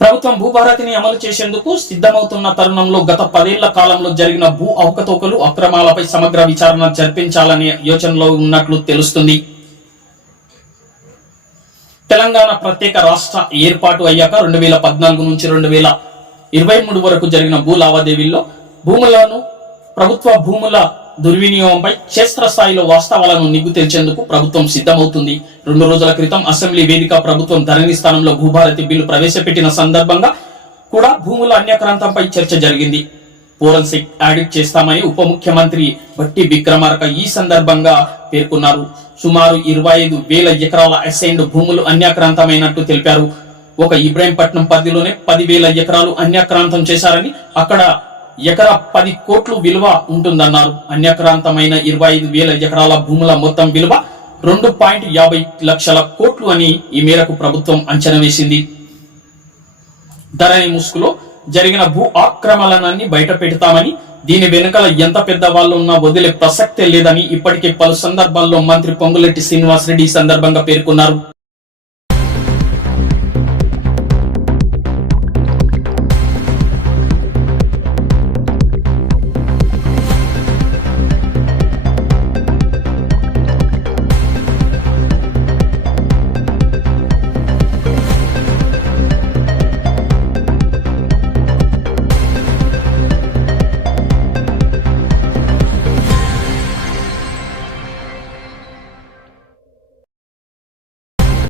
ప్రభుత్వం భూభారతిని అమలు చేసేందుకు సిద్ధమవుతున్న తరుణంలో గత పదేళ్ళ కాలంలో జరిగిన భూ అవకతవకలు అక్రమాలపై సమగ్ర విచారణ జరిపించాలనే యోచనలో ఉన్నట్లు తెలుస్తుంది. తెలంగాణ ప్రత్యేక రాష్ట్ర ఏర్పాటు అయ్యాక రెండు వేల పద్నాలుగు నుంచి రెండు వేల ఇరవై మూడు వరకు జరిగిన భూ లావాదేవీల్లో భూములను ప్రభుత్వ భూముల దుర్వినియోగంపై క్షేత్రస్థాయిలో వాస్తవాలను నిగ్గు తెల్చేందుకు ప్రభుత్వం సిద్ధమవుతుంది. రెండు రోజుల క్రితం అసెంబ్లీ వేదిక ప్రభుత్వం ధరణి స్థానంలో భూభారతి బిల్లు ప్రవేశపెట్టిన సందర్భంగా కూడా భూముల అన్యక్రాంతంపై చర్చ జరిగింది. ఫోరెన్సిక్ ఆడిట్ చేస్తామని ఉప ముఖ్యమంత్రి బట్టి విక్రమార్క ఈ సందర్భంగా పేర్కొన్నారు. సుమారు ఇరవై ఐదు వేల ఎకరాల అసైన్డ్ భూములు అన్యాక్రాంతమైనట్టు తెలిపారు. ఒక ఇబ్రాహీంపట్నం పరిధిలోనే పదివేల ఎకరాలు అన్యాక్రాంతం చేశారని అక్కడ ఎకరా పది కోట్లు విలువ ఉంటుందన్నారు. అన్యక్రాంతమైన ఇరవై ఐదు వేల ఎకరాల భూముల మొత్తం విలువ రెండు పాయింట్ యాభై లక్షల కోట్లు అని ఈ మేరకు ప్రభుత్వం అంచనా వేసింది. ధరణి ముసుగులో జరిగిన భూ ఆక్రమణలన్నీ బయట పెడతామని దీని వెనుకల ఎంత పెద్ద వాళ్ళు ఉన్నా వదిలే ప్రసక్తే లేదని ఇప్పటికే పలు సందర్భాల్లో మంత్రి పొంగులెట్టి శ్రీనివాసరెడ్డి ఈ సందర్భంగా పేర్కొన్నారు.